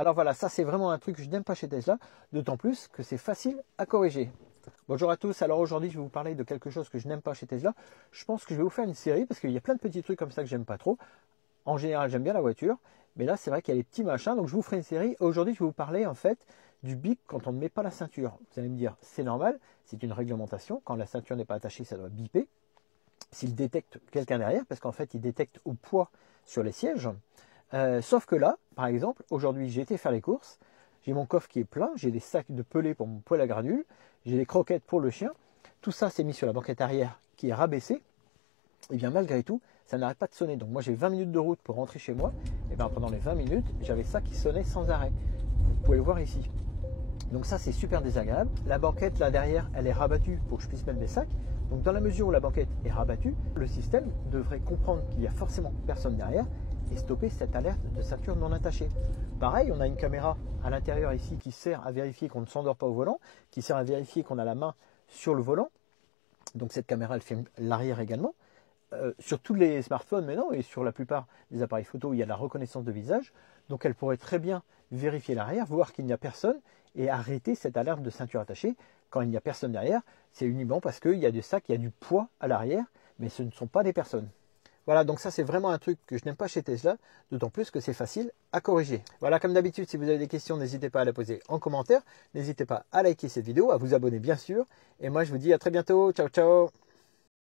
Alors voilà, ça c'est vraiment un truc que je n'aime pas chez Tesla, d'autant plus que c'est facile à corriger. Bonjour à tous, alors aujourd'hui je vais vous parler de quelque chose que je n'aime pas chez Tesla. Je pense que je vais vous faire une série parce qu'il y a plein de petits trucs comme ça que j'aime pas trop. En général j'aime bien la voiture, mais là c'est vrai qu'il y a les petits machins, donc je vous ferai une série. Aujourd'hui je vais vous parler en fait du bip quand on ne met pas la ceinture. Vous allez me dire c'est normal, c'est une réglementation, quand la ceinture n'est pas attachée ça doit biper. S'il détecte quelqu'un derrière, parce qu'en fait il détecte au poids sur les sièges. Sauf que là, par exemple, aujourd'hui j'ai été faire les courses, j'ai mon coffre qui est plein, j'ai des sacs de pelés pour mon poêle à granules, j'ai des croquettes pour le chien, tout ça c'est mis sur la banquette arrière qui est rabaissée, et bien malgré tout, ça n'arrête pas de sonner. Donc moi j'ai 20 minutes de route pour rentrer chez moi, et bien pendant les 20 minutes, j'avais ça qui sonnait sans arrêt. Vous pouvez le voir ici. Donc ça c'est super désagréable. La banquette là derrière, elle est rabattue pour que je puisse mettre mes sacs. Donc dans la mesure où la banquette est rabattue, le système devrait comprendre qu'il y a forcément personne derrière et stopper cette alerte de ceinture non attachée. Pareil, on a une caméra à l'intérieur ici qui sert à vérifier qu'on ne s'endort pas au volant, qui sert à vérifier qu'on a la main sur le volant. Donc cette caméra elle filme l'arrière également. Sur tous les smartphones maintenant et sur la plupart des appareils photo, il y a la reconnaissance de visage. Donc elle pourrait très bien vérifier l'arrière, voir qu'il n'y a personne et arrêter cette alerte de ceinture attachée quand il n'y a personne derrière. C'est uniquement parce qu'il y a des sacs, il y a du poids à l'arrière, mais ce ne sont pas des personnes. Voilà, donc ça c'est vraiment un truc que je n'aime pas chez Tesla, d'autant plus que c'est facile à corriger. Voilà, comme d'habitude, si vous avez des questions, n'hésitez pas à les poser en commentaire. N'hésitez pas à liker cette vidéo, à vous abonner bien sûr. Et moi je vous dis à très bientôt. Ciao, ciao!